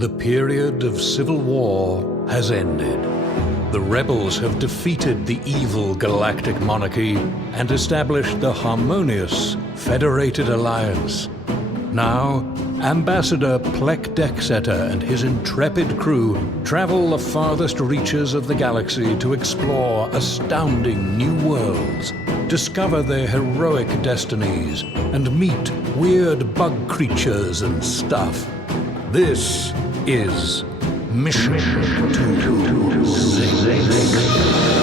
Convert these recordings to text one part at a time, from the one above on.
The period of civil war has ended. The rebels have defeated the evil galactic monarchy and established the harmonious Federated Alliance. Now, Ambassador Pleck Decksetter and his intrepid crew travel the farthest reaches of the galaxy to explore astounding new worlds, discover their heroic destinies, and meet weird bug creatures and stuff. This is Mission to Zig.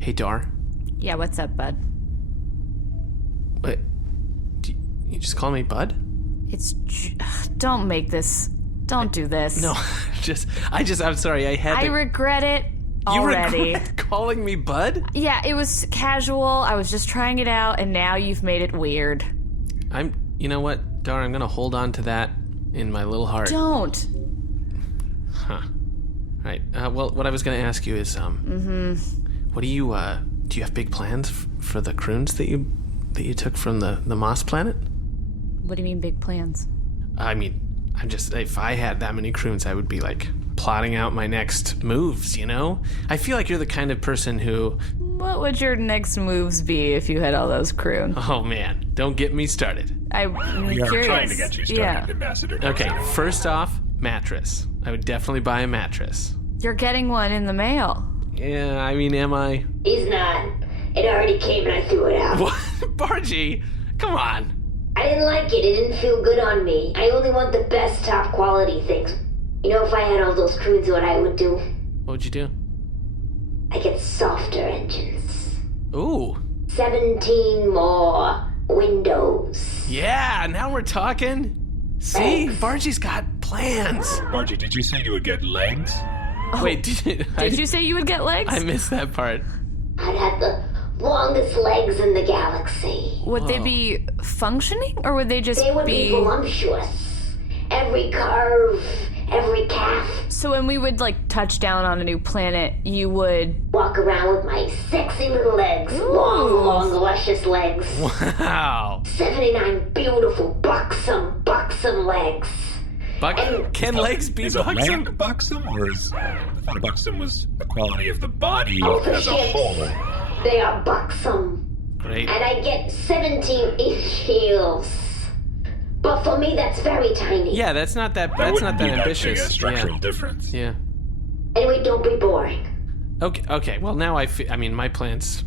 Hey, Dar. Yeah, what's up, bud? Wait, you just call me Bud? Don't make this. Don't do this. No, I'm sorry, I regret it already. You regret calling me Bud? Yeah, it was casual. I was just trying it out, and now you've made it weird. You know what, Dar, I'm gonna hold on to that in my little heart. Don't. Huh. Right, well, what I was gonna ask you is, what do you have big plans for the croons that you took from the Moss planet? What do you mean big plans? I mean, if I had that many croons, I would be like plotting out my next moves, you know? I feel like you're the kind of person who... What would your next moves be if you had all those croon? Oh man, don't get me started. I'm we curious. are trying to get you started, Ambassador. Okay, first off, mattress. I would definitely buy a mattress. You're getting one in the mail. Yeah, I mean, am I? He's not. It already came and I threw it out. What? Bargie, come on. I didn't like it. It didn't feel good on me. I only want the best top quality things. You know, if I had all those croons, what I would do? What would you do? I get softer engines. Ooh. 17 more windows. Yeah, now we're talking. See, Thanks. Bargie's got plans. Bargie, did you say you would get legs? Wait, Did you say you would get legs? I missed that part. I'd have the longest legs in the galaxy. Would they be functioning, or would they just They would be voluptuous. Every curve, every calf. So when we would, touch down on a new planet, you would... Walk around with my sexy little legs. Ooh. Long, luscious legs. Wow. 79 beautiful, buxom legs. Can legs be Is buxom? a leg buxom, or is... I thought buxom was a quality of the body For as a shit. whole. They are buxom. Great. And I get 17-inch heels. But for me, that's very tiny. Yeah, that's not that ambitious. That big a structural difference. Yeah. Anyway, don't be boring. Okay. Well, now I mean, my plans,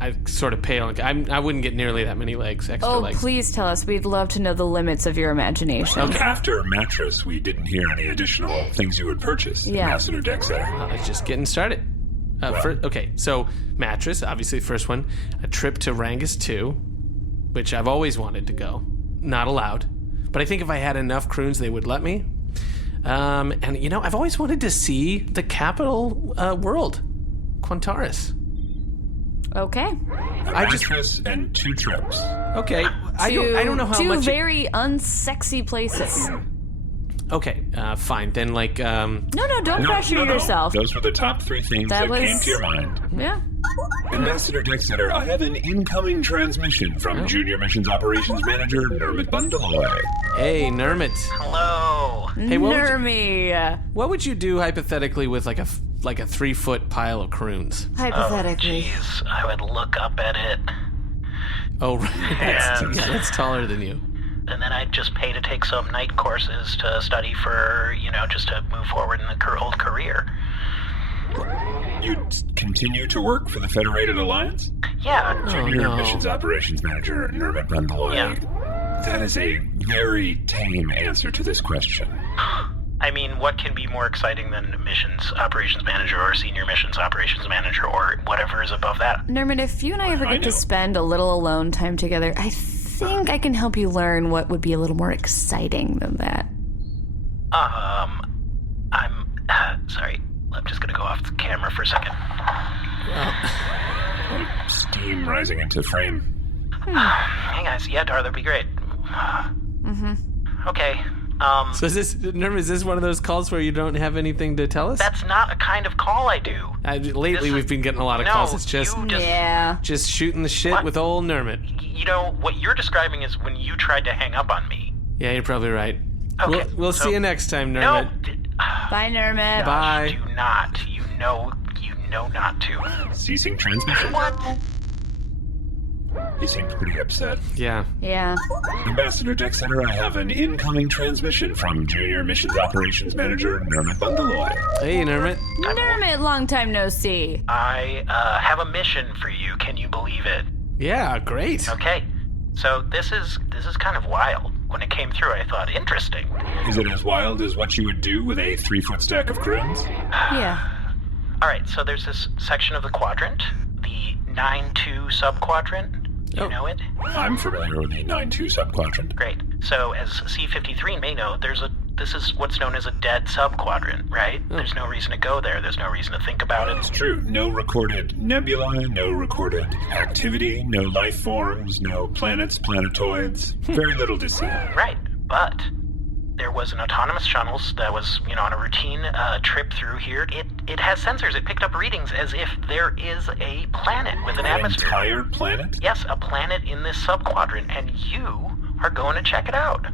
I sort of pale. I wouldn't get nearly that many extra legs. Oh, please tell us. We'd love to know the limits of your imagination. Okay. After mattress, we didn't hear any additional things you would purchase. Yeah. Ambassador Decksetter. Well, it's just getting started. Okay, so mattress, obviously the first one. A trip to Rangus 2, which I've always wanted to go. Not allowed. But I think if I had enough croons, they would let me. And, I've always wanted to see the capital world, Quantaris. Okay. A mattress and 2 trips. Okay, I don't know how two much... very unsexy places. Okay, fine. Then, No, don't pressure yourself. Those were the top 3 things that came to your mind. Yeah. Ambassador Decksetter, I have an incoming transmission from Junior Missions Operations Manager Nermut Bundaloy. Hey, Nermut. Hello. Hey, What would you do hypothetically with like a 3-foot pile of croons? Hypothetically. Jeez, I would look up at it, Oh, right. That's taller than you. and then I'd just pay to take some night courses to study for, just to move forward in the old career. You'd continue to work for the Federated Alliance? Yeah. Junior Missions Operations Manager Nermut Bundaloy. Yeah. That is a very tame answer to this question. I mean, what can be more exciting than missions operations manager or senior missions operations manager or whatever is above that? Nermut, if you and I ever get to spend a little alone time together, I think I can help you learn what would be a little more exciting than that. I'm sorry. I'm just gonna go off the camera for a second. steam rising into frame. Hey guys, yeah, Dar, that'd be great. Okay, So is this one of those calls where you don't have anything to tell us? that's not a kind of call I do. Lately, we've been getting a lot of No, calls. It's just you just... Yeah. just shooting the shit What? with old Nermut. You know, what you're describing is when you tried to hang up on me. Yeah, you're probably right. Okay, We'll so- see you next time, No, Nermut. Bye, Nermut. Bye. do not. You know not to. Ceasing transmission. What? He seemed pretty upset. Yeah. Yeah. Ambassador Decksetter, I have an incoming transmission from Junior Missions Operations Manager Nermut Bundaloy. Hey, Nermut. Nermut, long time no see. I have a mission for you. Can you believe it? Yeah, great. Okay. So this is kind of wild. When it came through, I thought, interesting. Is it as wild as what you would do with a 3-foot stack of croons? Yeah. All right, so there's this section of the quadrant, the 9-2 subquadrant. You know it? I'm familiar with the 9-2 subquadrant. Great. So as C-53 may know, this is what's known as a dead subquadrant, right? There's no reason to go there. There's no reason to think about It's it. true. No recorded nebula, no recorded activity, no life forms, no planets, planetoids. Very little to see. Right. But there was an autonomous shuttle that was, on a routine trip through here. It has sensors. It picked up readings as if there is a planet with an An atmosphere. entire planet? Yes, a planet in this subquadrant, and you are going to check it out.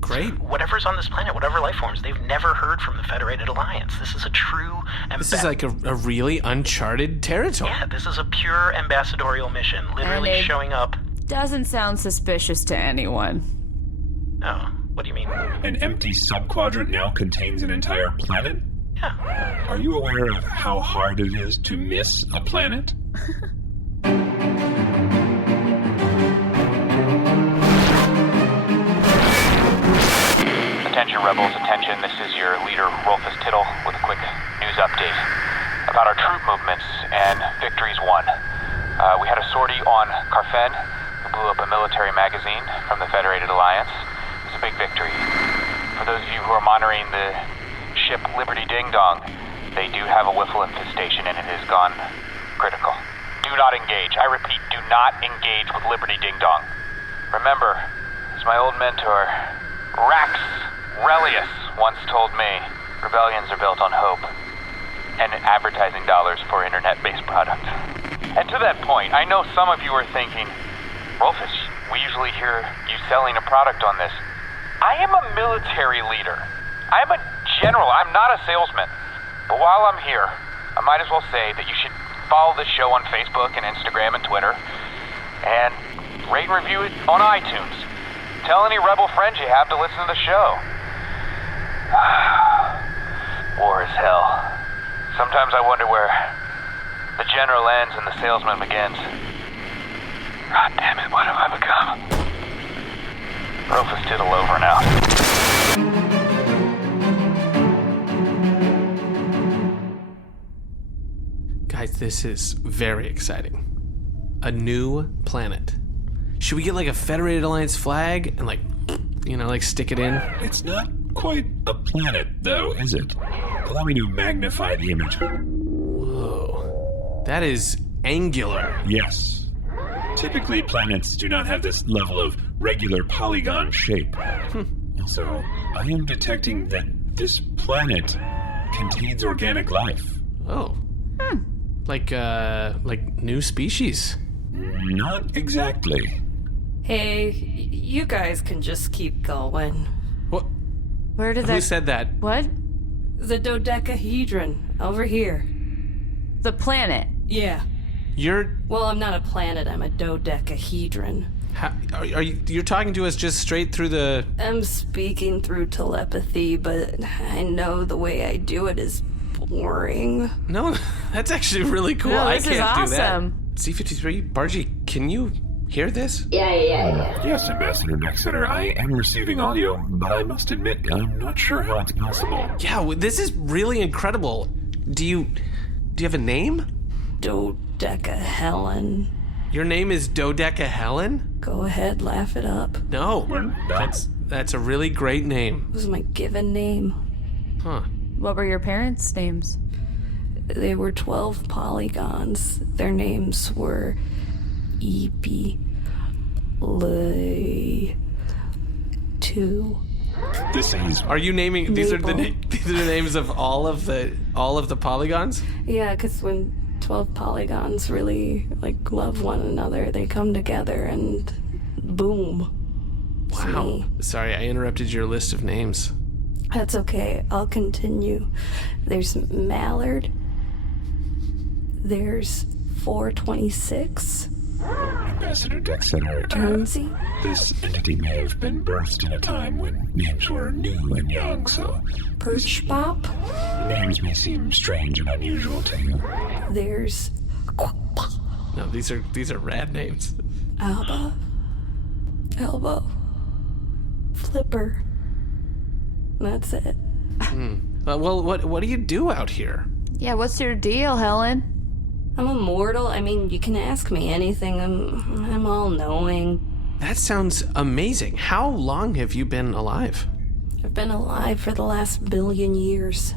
Great. Whatever's on this planet, whatever life forms, they've never heard from the Federated Alliance. This is a true... This is like a really uncharted territory. Yeah, this is a pure ambassadorial mission. Literally And it- showing up... Doesn't sound suspicious to anyone. Oh, what do you mean? An empty subquadrant now contains an entire planet? Yeah. Are you aware of how hard it is to miss a planet? Attention rebels, attention, this is your leader, Rolfus Tittle, with a quick news update about our troop movements and victories won. We had a sortie on Carfen, who blew up a military magazine from the Federated Alliance. It was a big victory. For those of you who are monitoring the ship Liberty Ding Dong, they do have a Whiffle infestation and it has gone critical. Do not engage. I repeat, do not engage with Liberty Ding Dong. Remember, as my old mentor, Rax Relius once told me, rebellions are built on hope and advertising dollars for internet-based products. And to that point, I know some of you are thinking, Rolfus, we usually hear you selling a product on this. I am a military leader. I am a general. I'm not a salesman. But while I'm here, I might as well say that you should follow this show on Facebook and Instagram and Twitter, and rate and review it on iTunes. Tell any rebel friends you have to listen to the show. War is hell. Sometimes I wonder where the general ends and the salesman begins. God damn it, what have I become? Rolfus Tittle over and out. Guys, this is very exciting. A new planet. Should we get like a Federated Alliance flag and like stick it in? It's not quite a planet, though, is it? Allow me to magnify the image. Whoa. That is angular. Yes. Typically, planets do not have this level of regular polygon shape. Also, I am detecting that this planet contains organic life. Oh. Like new species. Not exactly. Hey, you guys can just keep going. What? Where did Who that... said that? What? The Dodecahedron, over here. The planet. Yeah. Well, I'm not a planet, I'm a dodecahedron. You're talking to us just straight through the... I'm speaking through telepathy, but I know the way I do it is boring. No, that's actually really cool. No, I this can't is do that. awesome. C-53, Bargie, can you hear this? Yeah. Yes, Ambassador Decksetter, I am receiving audio, but I must admit, I'm not sure how it's possible. Yeah, this is really incredible. Do you have a name? Dodecahelen. Your name is Dodecahelen? Go ahead, laugh it up. No, that's a really great name. It was my given name. Huh. What were your parents' names? They were 12 polygons. Their names were Lay 2. This is Are you naming these are the Maple. these are the names of all of the polygons? Yeah, because when 12 polygons really love one another, they come together and boom. It's Wow. me. Sorry, I interrupted your list of names. That's okay. I'll continue. There's Mallard. There's 426. Ambassador Decksetter. Ternsey. This entity may have been birthed in a time when names were new and young, so Perch Bop. names may seem strange and unusual to you. There's No, these are rad names. Alba. Elbow. Flipper. That's it. Well, what do you do out here? Yeah, what's your deal, Helen? I'm immortal. I mean, you can ask me anything. I'm all-knowing. That sounds amazing. How long have you been alive? I've been alive for the last billion years.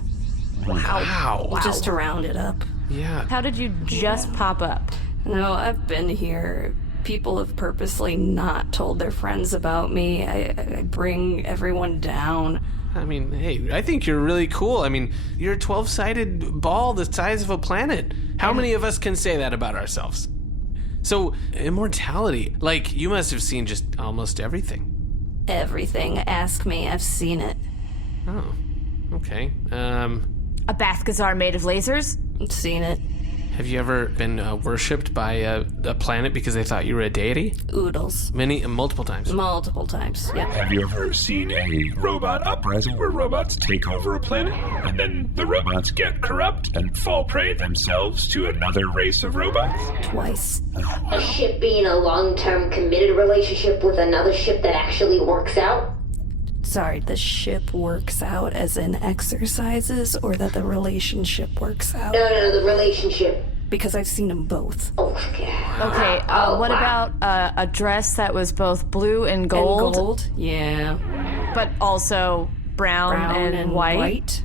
Wow. Just to round it up. Yeah. How did you just pop up? No, I've been here. People have purposely not told their friends about me. I bring everyone down. I mean, hey, I think you're really cool. I mean, you're a 12-sided ball the size of a planet. How many of us can say that about ourselves? So, immortality. You must have seen just almost everything. Everything. Ask me. I've seen it. Oh, okay. A Bathkazar made of lasers? I've seen it. Have you ever been worshipped by a planet because they thought you were a deity? Oodles. Multiple times. Multiple times. Yeah. Have you ever seen a robot uprising where robots take over a planet and then the robots get corrupt and fall prey themselves to another race of robots? Twice. A ship being a long-term committed relationship with another ship that actually works out? Sorry, the ship works out as in exercises, or that the relationship works out? No, the relationship. Because I've seen them both. Oh, God. Okay, what wow. about a dress that was both blue and gold, And gold? Yeah. but also brown, and white?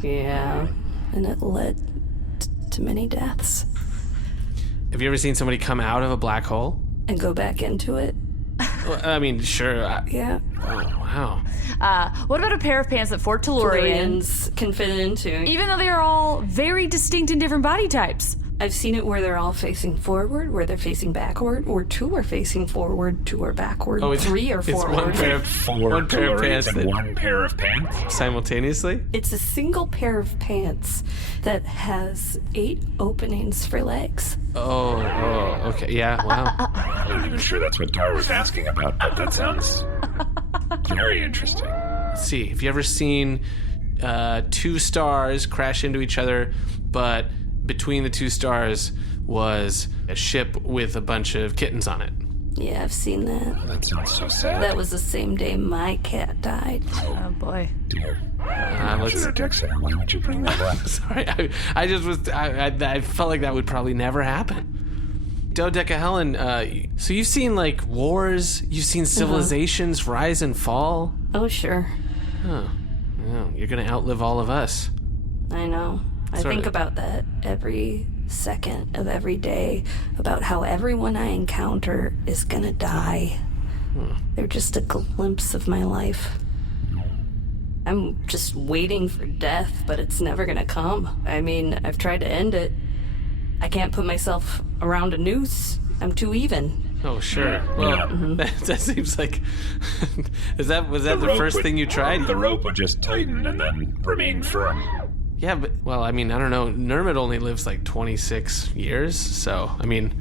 Yeah. And it led to many deaths. Have you ever seen somebody come out of a black hole? And go back into it? Well, I mean, sure. Yeah. Oh, wow. What about a pair of pants that four Tellurians, Tellurians can fit into. even though they are all very distinct and different body types? I've seen it where they're all facing forward, where they're facing backward, or 2 are facing forward, 2 are backward, 3 are it's forward. one pair of, Four one pair of pants and that one pair of pants? simultaneously? It's a single pair of pants that has 8 openings for legs. Oh, okay. Yeah, wow. I'm not even sure that's what Dar was asking about, but that sounds very interesting. Let's see. Have you ever seen 2 stars crash into each other, but between the 2 stars was a ship with a bunch of kittens on it? Yeah, I've seen that. That sounds so sad. That was the same day my cat died. Oh boy. Dear. Let's. Ambassador Decksetter, why would you bring that up? Sorry, I just was. I felt like that would probably never happen. Dodecahelen, so you've seen wars, you've seen civilizations rise and fall. Oh, sure. Oh, well, you're gonna outlive all of us. I know. I Sort think of. about that every second of every day, about how everyone I encounter is gonna die. They're just a glimpse of my life. I'm just waiting for death, but it's never gonna come. I mean, I've tried to end it. I can't put myself around a noose. I'm too even. Oh, sure. Well, that seems like. Was that the rope first thing you tried? The rope would just tighten and then remain firm. Yeah, but I mean, I don't know. Nermut only lives 26 years, so I mean,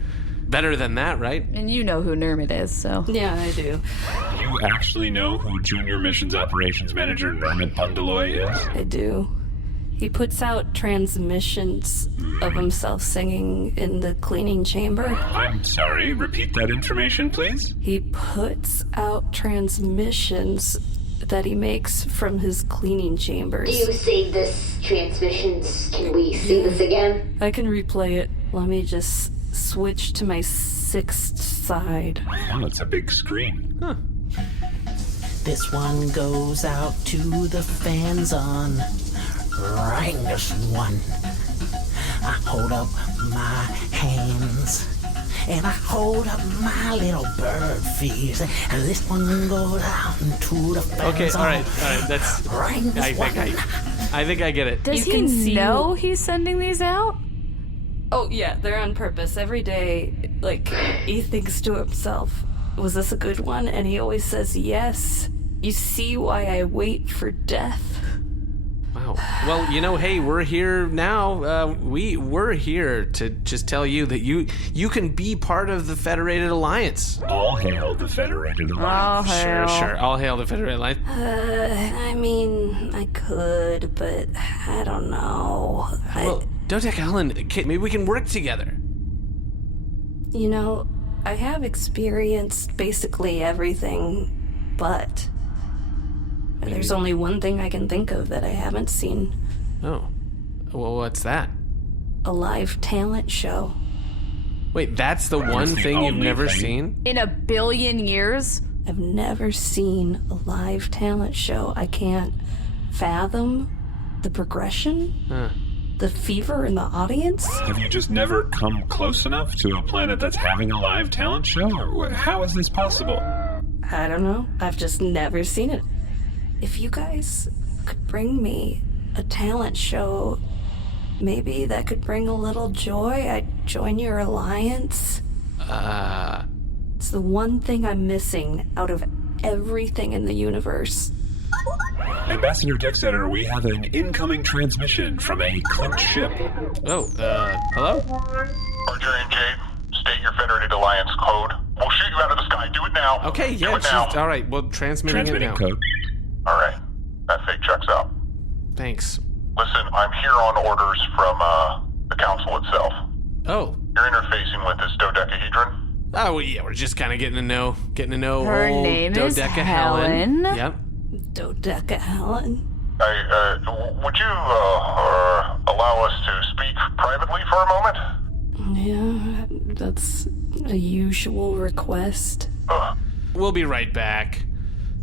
better than that, right? And you know who Nermut is, so. Yeah, I do. You actually know who Junior Missions Operations Manager Nermut Bundaloy is? I do. He puts out transmissions of himself singing in the cleaning chamber. I'm sorry, repeat that information, please? He puts out transmissions that he makes from his cleaning chambers. Do you save this transmissions? Can we see this again? I can replay it. Let me just switch to my 6th side. Oh, it's a big screen. This one goes out to the fans on Rangus 1. I hold up my hands and I hold up my little bird fees. And this one goes out into the fan Okay, zone. all right. That's. Ring this I think I get it. Does You he can see- know he's sending these out? Oh, yeah, they're on purpose. Every day, like, he thinks to himself, was this a good one? And he always says yes. You see why I wait for death? Wow. Well, hey, we're here now. We're here to just tell you that you can be part of the Federated Alliance. All hail the Federated Alliance. Sure. All hail the Federated Alliance. I mean, I could, but I don't know. Well, Dodecahelen, maybe we can work together. I have experienced basically everything, but there's only one thing I can think of that I haven't seen. Oh. Well, what's that? A live talent show. Wait, that's the one the thing you've only never thing? seen? In a billion years? I've never seen a live talent show. I can't fathom the progression, the fever in the audience. Have you just never come close enough to a planet that's having a live talent show? Or how is this possible? I don't know. I've just never seen it. If you guys could bring me a talent show, maybe that could bring a little joy. I'd join your alliance. It's the one thing I'm missing out of everything in the universe. Ambassador Decksetter, we have an incoming transmission from a C.L.I.N.T ship. Oh, hello? Bargarean Jade, state your Federated Alliance code. We'll shoot you out of the sky. Do it now. Okay, yeah, Do it now. all right, well, transmitting it now. Code. All right. That fake checks out. Thanks. Listen, I'm here on orders from the council itself. Oh. You're interfacing with this Dodecahedron. Oh, well, yeah, we're just kind of getting to know Her old name is Dodecahelen. Helen. Yep. Dodecahelen. Would you allow us to speak privately for a moment? Yeah, that's a usual request. We'll be right back.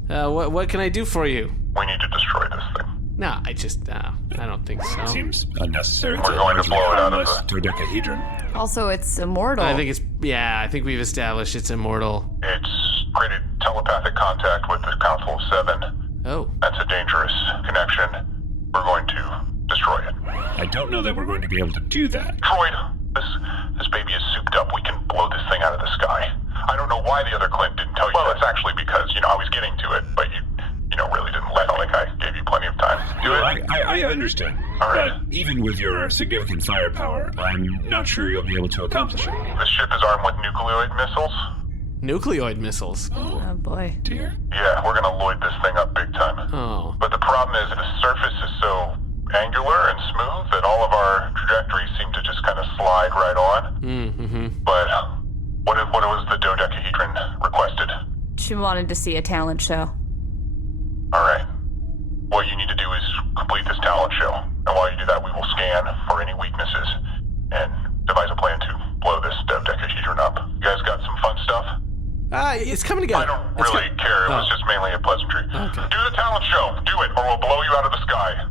What can I do for you? We need to destroy this thing. No, I don't think so. Seems unnecessary. We're going to blow it out of harmless dodecahedron. Also, it's immortal. I think we've established it's immortal. It's created telepathic contact with the Council of Seven. Oh. That's a dangerous connection. We're going to destroy it. I don't know that we're going to be able to do that. Troy, this baby is souped up. We can blow this thing out of the sky. I don't know why the other Clint didn't tell you. Well, it's actually because, I was getting to it, but you really didn't let. Like I gave you plenty of time. Do it. I understand. All right. But even with your significant firepower, I'm not sure you'll be able to accomplish it. This ship is armed with nucleoid missiles. Nucleoid missiles. Oh, boy. Dear. Yeah, we're gonna load this thing up big time. Oh. But the problem is the surface is so angular and smooth that all of our trajectories seem to just kind of slide right on. Mm-hmm. But what was the dodecahedron requested? She wanted to see a talent show. All right. What you need to do is complete this talent show. And while you do that, we will scan for any weaknesses and devise a plan to blow this dodecahedron up. You guys got some fun stuff? It's coming together. I don't really care. It was just mainly a pleasantry. Okay. Do the talent show. Do it, or we'll blow you out of the sky.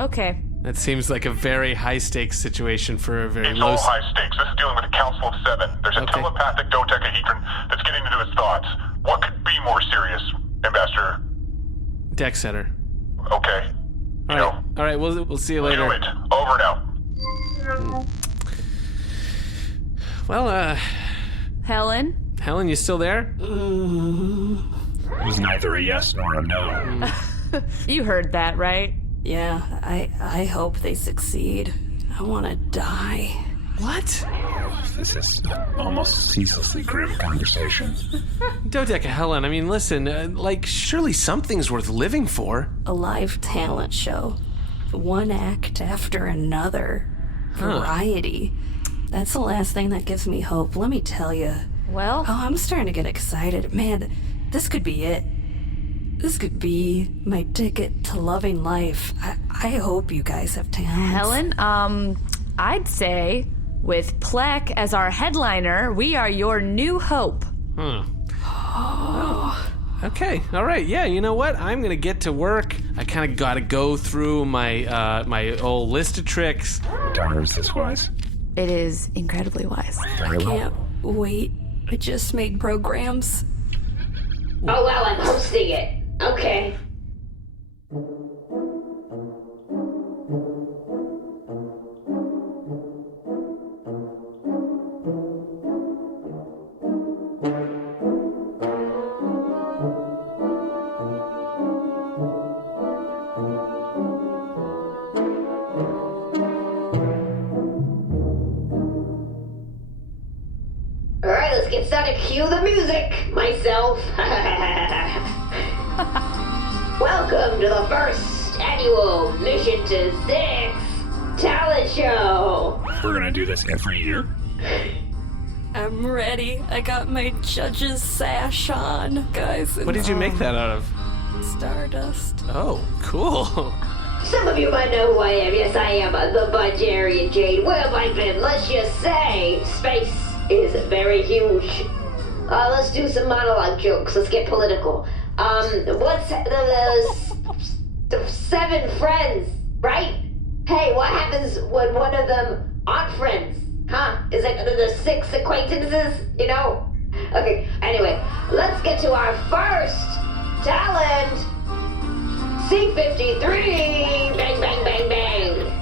Okay. That seems like a very high-stakes situation for a very It's low... all high stakes. This is dealing with the Council of Seven. There's a telepathic dodecahedron that's getting into its thoughts. What could be more serious, Ambassador? Decksetter. Okay. All right. We'll see you later. Do it. Over now. Well, Helen, you still there? It was neither a yes nor a no. you heard that, right? Yeah, I hope they succeed. I want to die. What? This is almost ceaselessly grim conversation. Dodecahelen, I mean, listen, surely something's worth living for. A live talent show. One act after another. Variety. That's the last thing that gives me hope, let me tell you. Well... Oh, I'm starting to get excited. Man, this could be it. This could be my ticket to loving life. I hope you guys have talents. Helen, I'd say... with Pleck as our headliner, we are your new hope. Okay, all right, yeah, you know what? I'm gonna get to work. I kind of gotta go through my my old list of tricks. Darn, is this wise? It is incredibly wise. Very well. Can't Wait, I just made programs. Oh, well, I'm hosting it. Okay. Alright, let's get started. Cue the music, myself. Welcome to the first annual Mission to 6 talent show. We're gonna do this every year. I'm ready. I got my judge's sash on, guys. What did you make that out of? Stardust. Oh, cool. Some of you might know who I am. Yes, I am the Bargarean Jade. Where have I been? Let's just say space is very huge. Let's do some monologue jokes. Let's get political. What's the 7 friends, right? Hey, what happens when one of them aren't friends? Huh? Is it the 6 acquaintances? You know? Okay, anyway, let's get to our first talent. C53! Bang, bang, bang, bang!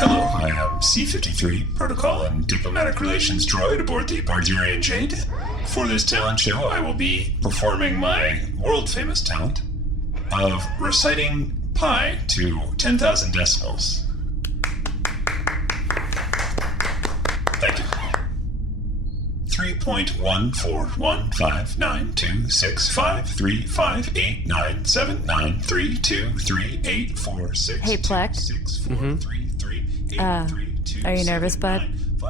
Hello, I am C53, Protocol and Diplomatic Relations Droid aboard the Bargarean Jade. For this talent show, I will be performing my world-famous talent of reciting pi to 10,000 decibels. Thank you. 3.141592653589793238466. Hey, Pleck. Are you nervous, bud?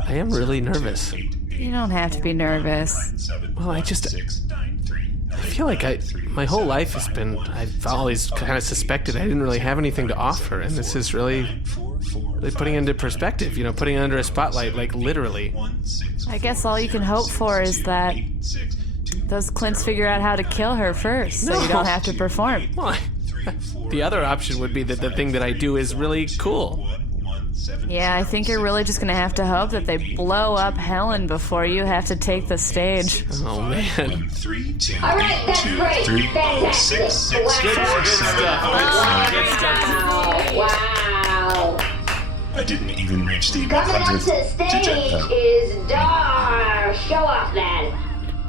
I am really nervous. You don't have to be nervous. Well, I feel like my whole life has been, I've always kind of suspected I didn't really have anything to offer, and this is really putting it into perspective, putting it under a spotlight, like literally. I guess all you can hope for is that those C.L.I.N.Ts figure out how to kill her first, so you don't have to perform. Well, the other option would be that the thing that I do is really cool. Yeah, I think you're really just gonna have to hope that they blow up Helen before you have to take the stage. Oh, man. Alright, that's great. Fantastic. Wow. I didn't even reach the Coming up to 100th stage is Dar. Show off that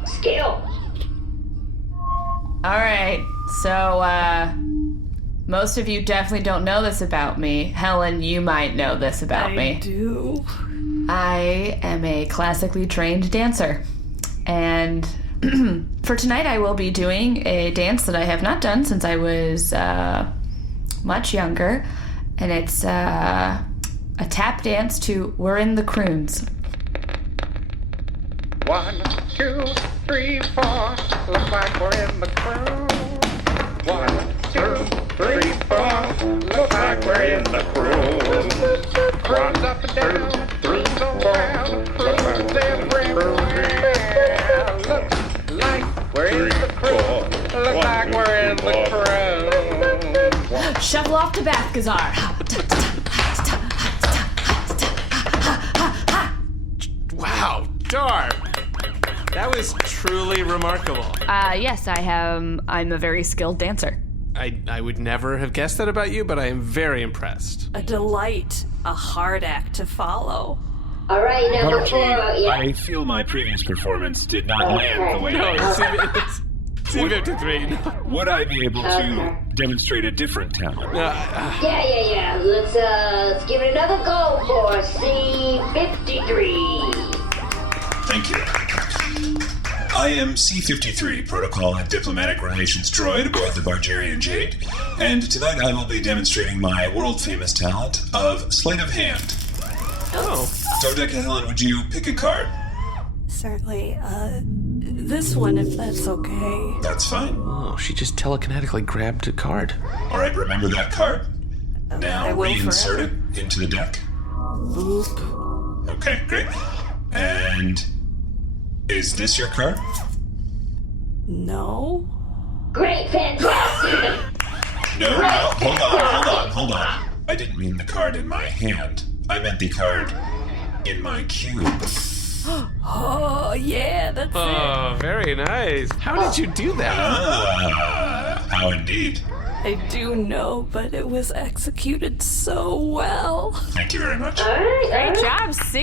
skill. Alright, so, most of you definitely don't know this about me. Helen, you might know this about me. I do. I am a classically trained dancer. And for tonight I will be doing a dance that I have not done since I was much younger. And it's a tap dance to We're in the Croons. 1, 2, 3, 4. Looks like we're in the Croons. 1, 2, 3, 4. Looks like we're in the Croons. Croons up and down, Croons around, Croons everywhere. Looks like we're in the Croons. Looks like we're in the Croons. Shovel off to Bathgazar. Wow, Dar! That was truly remarkable. Yes, I'm a very skilled dancer. I would never have guessed that about you, but I am very impressed. A delight, a hard act to follow. Alright, now before... I feel my previous performance did not land the way No, I it's C53. Would I be able to demonstrate a different talent? Yeah. Let's give it another go for C53. Thank you. I am C53, Protocol and Diplomatic Relations Droid aboard the Bargarean Jade, and tonight I will be demonstrating my world-famous talent of Sleight of Hand. Oh. Dodecahelen, would you pick a card? Certainly, this one, if that's okay. That's fine. Oh, she just telekinetically grabbed a card. Alright, remember that card? Now I will reinsert it into the deck. Boop. Okay, great. And is this your card? No. Great, fantastic. No, hold on. I didn't mean the card in my hand. I meant the card in my cube. Oh, Yeah, that's Oh, very nice. How did you do that? How indeed. I do know, but it was executed so well. Thank you very much. Great job, C.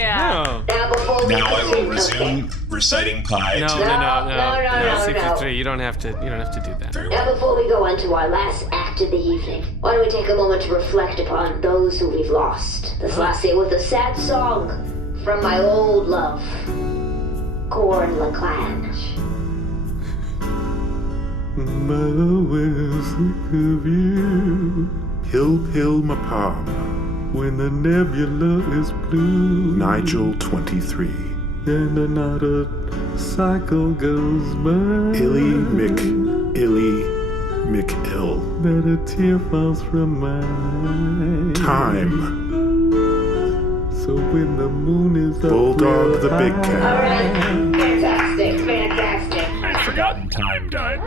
No. Now, before we Now I will continue- resume reciting pi. No. No. 63. You don't have to do that. Now, before we go on to our last act of the evening, why don't we take a moment to reflect upon those who we've lost this last year with a sad song from my old love, Corn LaClange. My always think of you. Pill, pill, my palm. When the nebula is blue. Nigel 23. And another cycle goes by. Illy, Mick, Ill. That a tear falls from my eye. Time. So when the moon is up, Bulldog the big cat. All right, fantastic. I'd forgotten time died.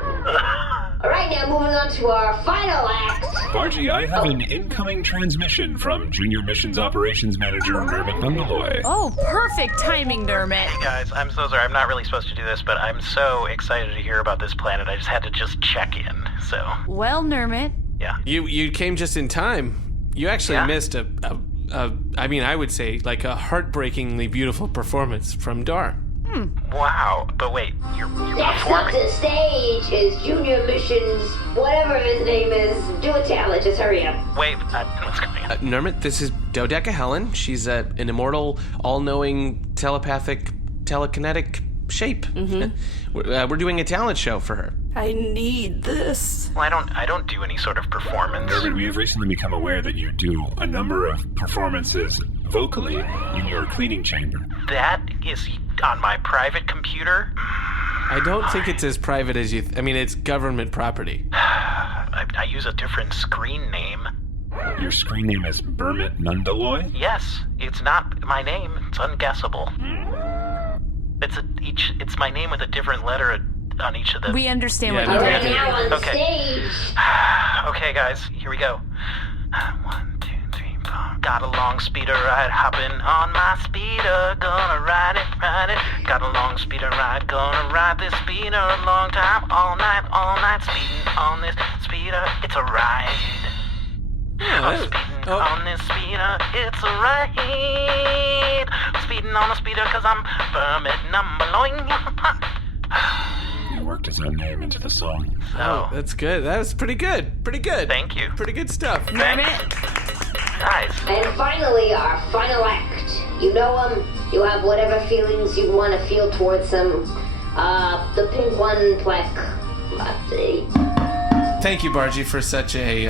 All right, now moving on to our final act. Bargie, I have an incoming transmission from Junior Missions Operations Manager Nermut Bundaloy. Oh, perfect timing, Nermut. Hey guys, I'm so sorry. I'm not really supposed to do this, but I'm so excited to hear about this planet. I just had to check in. So Well, Nermut. yeah. You came just in time. You actually missed I would say like a heartbreakingly beautiful performance from Dar. Wow. But wait, you're Next up performing. to stage is Junior Missions, whatever his name is. Do a talent, just hurry up. Wait, what's going on? Nermut, this is Dodecahelen. She's an immortal, all-knowing, telepathic, telekinetic shape. We're doing a talent show for her. I need this. Well, I don't do any sort of performance. Nermut, we have recently become aware that you do a number of performances vocally in your cleaning chamber. That is on my private computer. I don't think it's as private as you... it's government property. I use a different screen name. Your screen name is Nermut Bundaloy? Yes, it's not my name. It's unguessable. It's my name with a different letter on each of them. We understand Yeah, what All you right, did. now on Okay. stage. Okay, guys, here we go. 1, 2, 3, 4. Got a long speeder ride, hopping on my speeder, gonna ride it. Got a long speeder ride, gonna ride this speeder a long time, all night, speeding on this speeder. It's a ride. I'm speeding on this speeder, it's a ride. I'm speeding on the speeder 'cause I'm Nermut Bundaloy. You worked his own name into the song. Oh, that's good. That was pretty good. Pretty good. Thank you. Pretty good stuff. Thanks. Guys. And finally, our final act. You know him. You have whatever feelings you want to feel towards him. The pink one, Pleck. Thank you, Bargie, for such a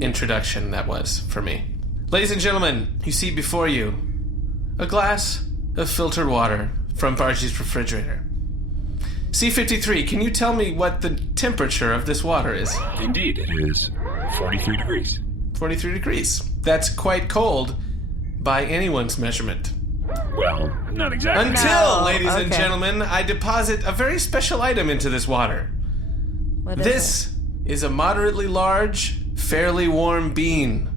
introduction that was for me. Ladies and gentlemen, you see before you a glass of filtered water from Bargie's refrigerator. C53, can you tell me what the temperature of this water is? Indeed, it is 43 degrees. 43 degrees. That's quite cold by anyone's measurement. Well, not exactly. Until, ladies and okay. gentlemen, I deposit a very special item into this water. What is This is a moderately large, fairly warm bean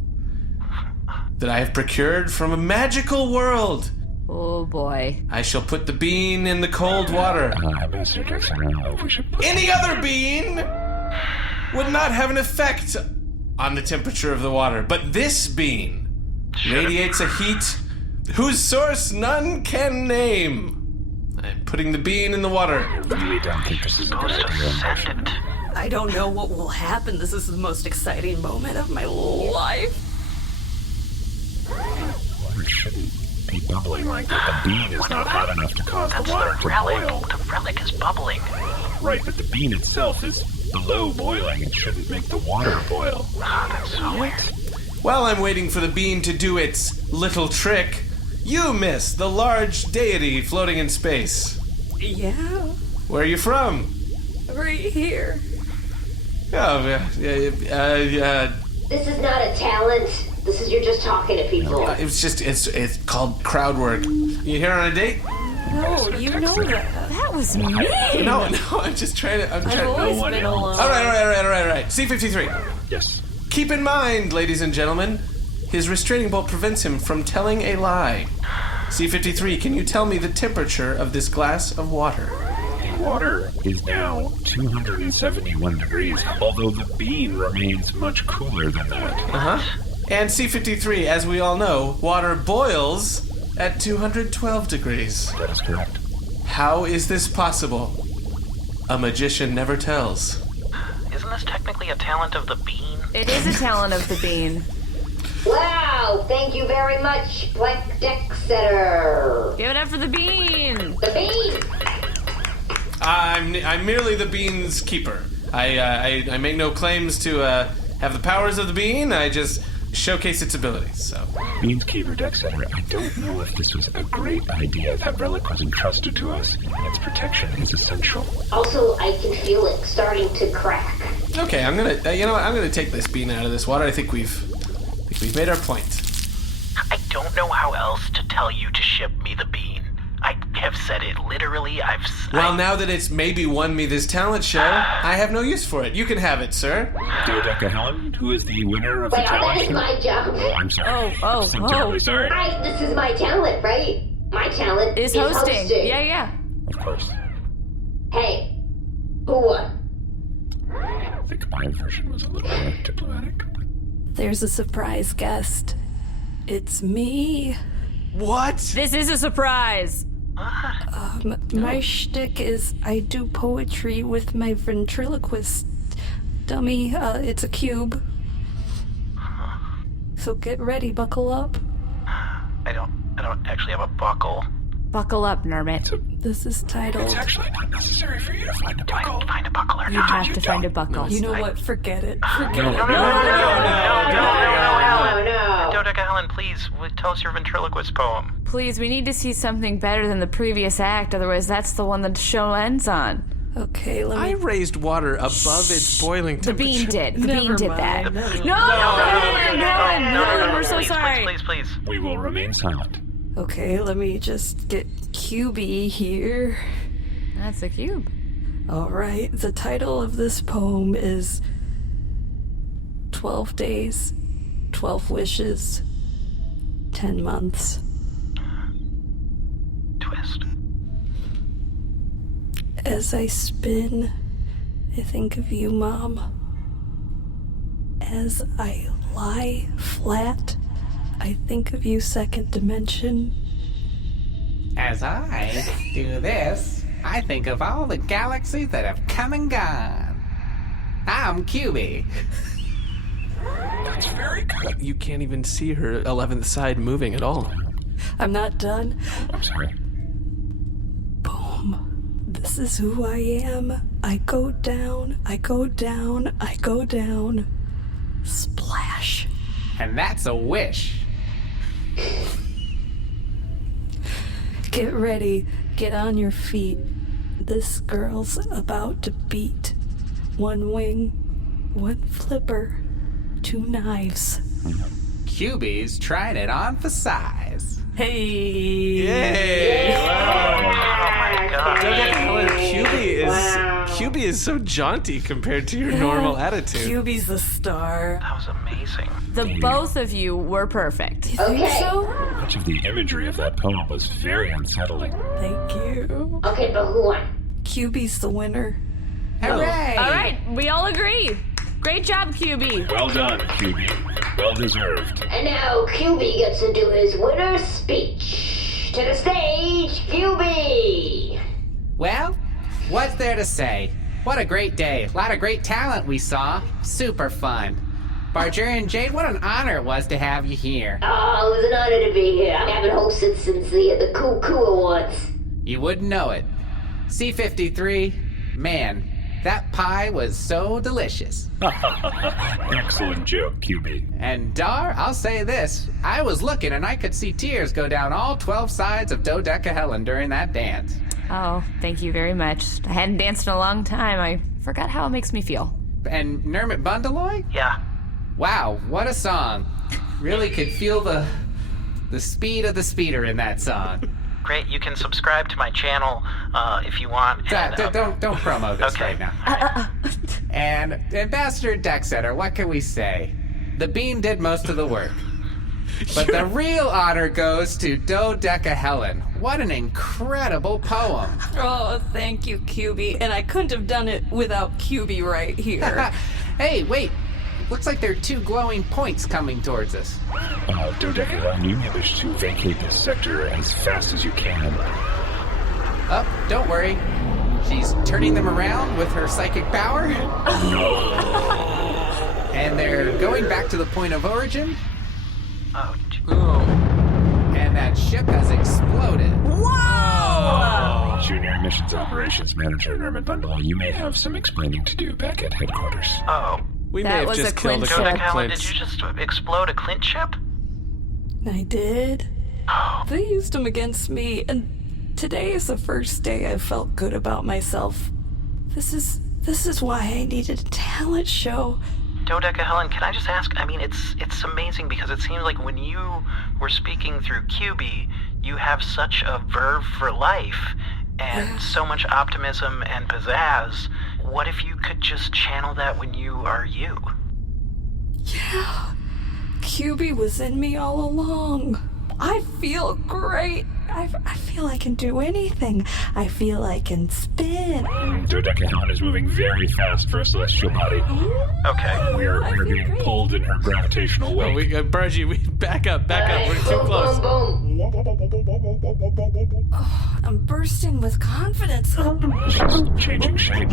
that I have procured from a magical world. it? Oh boy. I shall put the bean in the cold water. Master Decksetter, I don't know if we should put... Any other bean would not have an effect on the temperature of the water, but this bean radiates a heat whose source none can name. I'm putting the bean in the water. I really don't think this is a good idea. I don't know what will happen. This is the most exciting moment of my life. Water shouldn't be bubbling like that. The bean is not hot enough to cause That's the water the to relic. boil. The relic is bubbling. Right, but the bean itself is below boiling. It shouldn't make the water boil. That's so weird. While I'm waiting for the bean to do its little trick, you miss the large deity floating in space. Yeah, Where are you from? right here. Oh, This is not a talent. This is you're just talking to people. it's called crowd work. You here on a date? No, you know that. That was me. No, I'm just trying to. I've always been alone. All right. C53. Yes. Keep in mind, ladies and gentlemen, his restraining bolt prevents him from telling a lie. C53, can you tell me the temperature of this glass of water? The water is now 271 degrees, although the bean remains much cooler than that. Uh-huh. And C53, as we all know, water boils at 212 degrees. That is correct. How is this possible? A magician never tells. Isn't this technically a talent of the bean? It is a talent of the bean. Wow, thank you very much, Pleck Decksetter. Give it up for the bean. The bean. I'm merely the bean's keeper. I make no claims to have the powers of the bean. I just showcase its abilities. So, Beanskeeper Decksetter, I don't know if this was a great idea. That relic was entrusted to us, and its protection is essential. Also, I can feel it starting to crack. okay, I'm gonna I'm gonna take this bean out of this water. I think we've made our point. I don't know how else to tell you to ship me the bean. I have said it literally. Well, now that it's maybe won me this talent show, I have no use for it. You can have it, sir. Dodecahelen, who is the winner of the Wait, talent that is show? my job. Oh, I'm sorry. I'm terribly sorry. This is my talent, right? My talent Is hosting. Yeah. Of course. Hey, who won? I think my version was a little more diplomatic. There's a surprise guest. It's me. What? This is a surprise. My shtick is I do poetry with my ventriloquist dummy. It's a cube. So get ready, buckle up. I don't actually have a buckle. Buckle up, Nermut. This is titled... It's actually not necessary for you to find a buckle. Find a buckle or You not. have to find a buckle. You know what? Forget it. No. Dodecahelen, please, tell us your ventriloquist poem. Please, we need to see something better than the previous act, otherwise that's the one the show ends on. Okay, let I me... raised water above its boiling The temperature. bean did. The bean did that. Never mind. No, we're so sorry. Please. We will remain silent. Okay, let me just get Cubie here. That's a cube. Alright, the title of this poem is 12 Days, 12 Wishes, 10 Months. Twist. As I spin, I think of you, Mom. As I lie flat, I think of you, second dimension. As I do this, I think of all the galaxies that have come and gone. I'm Cubie. That's very good. You can't even see her 11th side moving at all. I'm not done. I'm sorry. Boom. This is who I am. I go down, I go down, I go down. Splash. And that's a wish. Get ready. Get on your feet. This girl's about to beat. One wing, one flipper, 2 knives. Cubie's trying it on for size. Hey! Yay! Wow. Oh my god. Cubie is so jaunty compared to your normal attitude. Cubie's the star. That was amazing. The both of you were perfect. You think so? Much of the imagery of that poem was very unsettling. Thank you. Okay, but who won? Cubie's the winner. Hooray! All right, we all agree. Great job, Cubie. Well done, Cubie. Well deserved. And now Cubie gets to do his winner's speech. To the stage, Cubie! Well, what's there to say? What a great day. A lot of great talent we saw. Super fun. Bargarean Jade, what an honor it was to have you here. Oh, it was an honor to be here. I haven't hosted since the Cool Awards. You wouldn't know it. C53, man, that pie was so delicious. Excellent joke, Cubie. And Dar, I'll say this. I was looking and I could see tears go down all 12 sides of Dodecahelen during that dance. Oh, thank you very much. I hadn't danced in a long time. I forgot how it makes me feel. And Nermut Bundaloy? Yeah. Wow, what a song. Really could feel the speed of the speeder in that song. Great. You can subscribe to my channel if you want. And, Don't promo this okay. right now. And Ambassador Decksetter, what can we say? The bean did most of the work. But the real honor goes to Dodecahelen. What an incredible poem. Oh, thank you, Cubie. And I couldn't have done it without Cubie right here. Hey, wait. Looks like there are 2 glowing points coming towards us. Dodecahelen, you may wish to vacate this sector as fast as you can. Oh, don't worry. She's turning them around with her psychic power. And they're going back to the point of origin. Oh. And that ship has exploded. Whoa! Junior Missions Operations Manager Nermut Bundaloy, you may have some explaining to do back at headquarters. Oh. We That may have was just a killed a Clint couple ship. Dodecahelen, did Clints. you just explode a Clint ship? I did. They used him against me, and today is the first day I felt good about myself. This is why I needed a talent show. Dodecahelen, can I just ask? I mean, it's amazing because it seems like when you were speaking through Cubie, you have such a verve for life and so much optimism and pizzazz. What if you could just channel that when you are you? Yeah, Cubie was in me all along. I feel great. I feel I can do anything. I feel I can spin. Dodecahelen is moving very fast for a celestial body. Okay. We're being pulled in her gravitational Oh, wake. we got Bargie. We back up. We're too close. Boom, boom. I'm bursting with confidence. She's changing shape.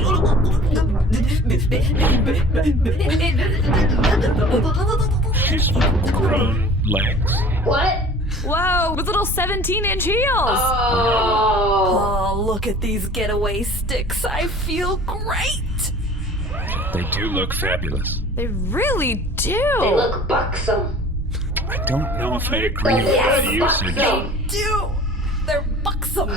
She's grown legs. What? Whoa, with little 17-inch heels. Oh. Oh, look at these getaway sticks. I feel great. They do look fabulous. They really do. They look buxom. I don't know if I agree with that usage. They do. They're buxom.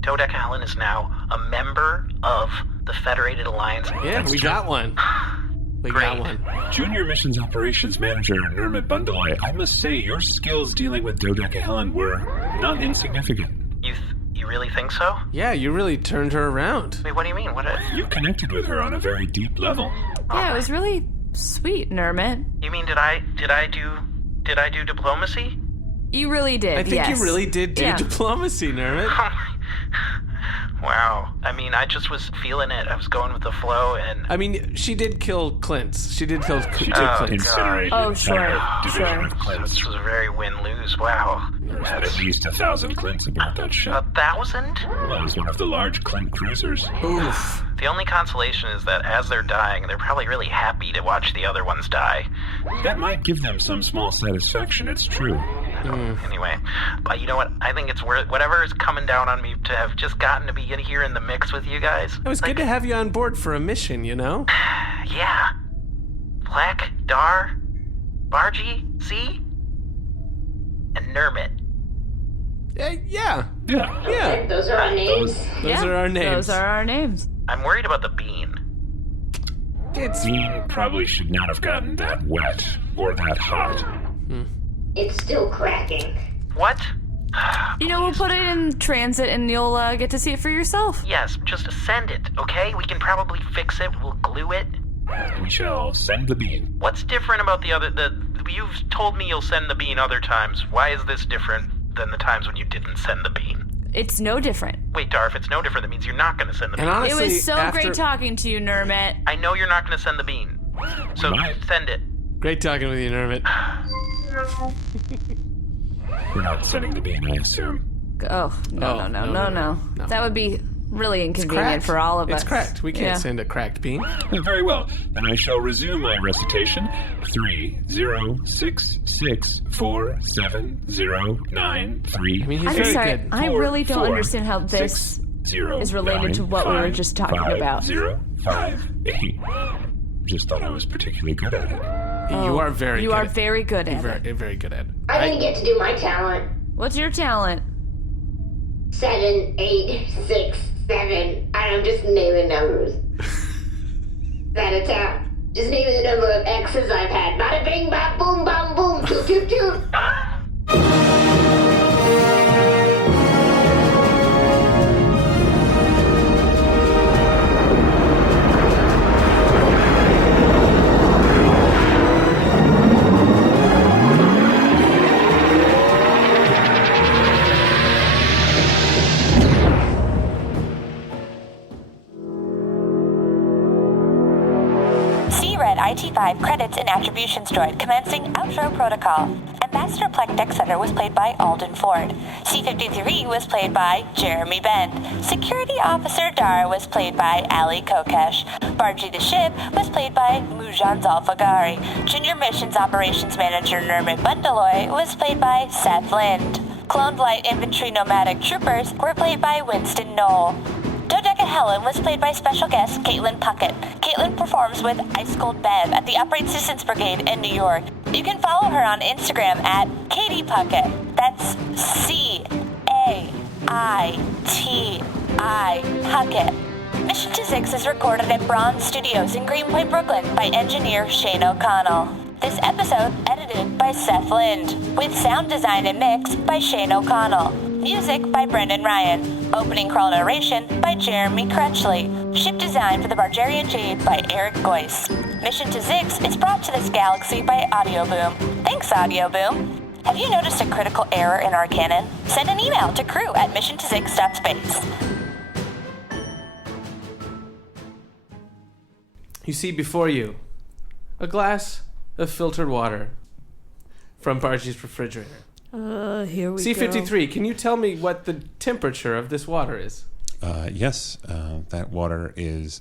Dodecahelen is now a member of the Federated Alliance. Yeah, we got one. We got Great. one. Junior Missions Operations Manager Nermut Bundaloy, I must say your skills dealing with Dodecahelen were not insignificant. You really think so? Yeah, you really turned her around. Wait, what do you mean? What? You connected with her on a very deep level. Yeah, it was really sweet, Nermut. You mean did I do diplomacy? You really did. I think yes. you really did do Yeah. diplomacy, Nermut. Wow. I mean, I just was feeling it. I was going with the flow, and I mean, she did kill Clint's. She did kill She two did Clint's. incinerate Oh, an sure, entire division sure. of Clints. this was a very win-lose. Wow. There was at least 1,000 Clints aboard that ship. 1,000? That was one of the large Clint cruisers. Oof. The only consolation is that as they're dying, they're probably really happy to watch the other ones die. That might give them some small satisfaction, it's true. Anyway, but you know what? I think it's worth whatever is coming down on me to have just gotten to be in here in the mix with you guys. It was good to have you on board for a mission, you know? Yeah. Pleck, Dar, Bargie, C, and Nermut. Yeah. Yeah. Those are our names. Those are our names. Those are our names. I'm worried about the bean. Bean probably should not have gotten that wet or that hot. It's still cracking. What? You know, we'll put it in transit and you'll get to see it for yourself. Yes, just send it, okay? We can probably fix it. We'll glue it. We shall send the bean. What's different about you've told me you'll send the bean other times. Why is this different than the times when you didn't send the bean? It's no different. Wait, Dar, if it's no different, that means you're not going to send the bean. And honestly, It was so after... great talking to you, Nermut. I know you're not going to send the bean. So Right. send it. Great talking with you, Nermut. We're not sending the bean, I assume. Oh, no. That would be really inconvenient Cracked. for all of us. It's cracked. We can't Yeah. send a cracked bean. Very well. Then I shall resume my recitation. 3066470933. I mean, he's I'm very sorry. good. I really don't understand how this is related to what we were just talking about. 058. Just thought I was particularly good at it. You are very You good. are very good at it. Very, very good at it. I didn't get to do my talent. What's your talent? 7, 8, 6, 7. I'm just naming numbers. Out of town. Just name the number of X's I've had. Bada bing, bop, boom, bom, boom, toot, toot, toot. IT5 credits and attributions droid commencing outro protocol. Ambassador Pleck Decksetter was played by Alden Ford. C-53 was played by Jeremy Bent. Security Officer Dara was played by Allie Kokesh. Bargie the ship was played by Moujan Zolfaghari. Junior Missions Operations Manager Nermut Bundaloy was played by Seth C.L.I.N.T. Cloned Light Infantry Nomadic Troopers were played by Winston Noel. Dodecahelen was played by special guest Caitlin Puckett. Caitlin performs with Ice Cold Bev at the Upright Citizens Brigade in New York. You can follow her on Instagram at Katie Puckett. That's C-A-I-T-I Puckett. Mission to Zix is recorded at Braund Studios in Greenpoint, Brooklyn by engineer Shane O'Connell. This episode edited by Seth C.L.I.N.T. with sound design and mix by Shane O'Connell. Music by Brendan Ryan. Opening crawl narration by Jeremy Crutchley. Ship design for the Bargarean Jade by Eric Geusz. Mission to Zix is brought to this galaxy by Audio Boom. Thanks, Audio Boom. Have you noticed a critical error in our canon? Send an email to crew@missiontozix.space. You see before you a glass of filtered water from Bargie's refrigerator. Here we C-53, can you tell me what the temperature of this water is? Yes, that water is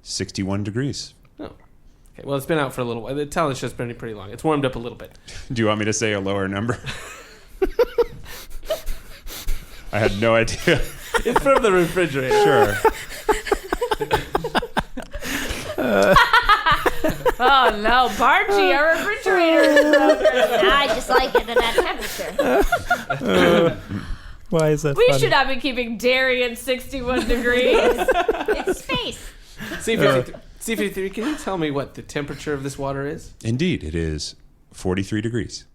61 degrees. Oh. Okay, well, it's been out for a little while. The talent's just been pretty long. It's warmed up a little bit. Do you want me to say a lower number? I had no idea. It's from the refrigerator. Sure. Oh no, Bargie, our refrigerator is broken. I just like it at that temperature. Why is that We funny? should not be keeping dairy at 61 degrees. It's space. C-53, can you tell me what the temperature of this water is? Indeed, it is 43 degrees.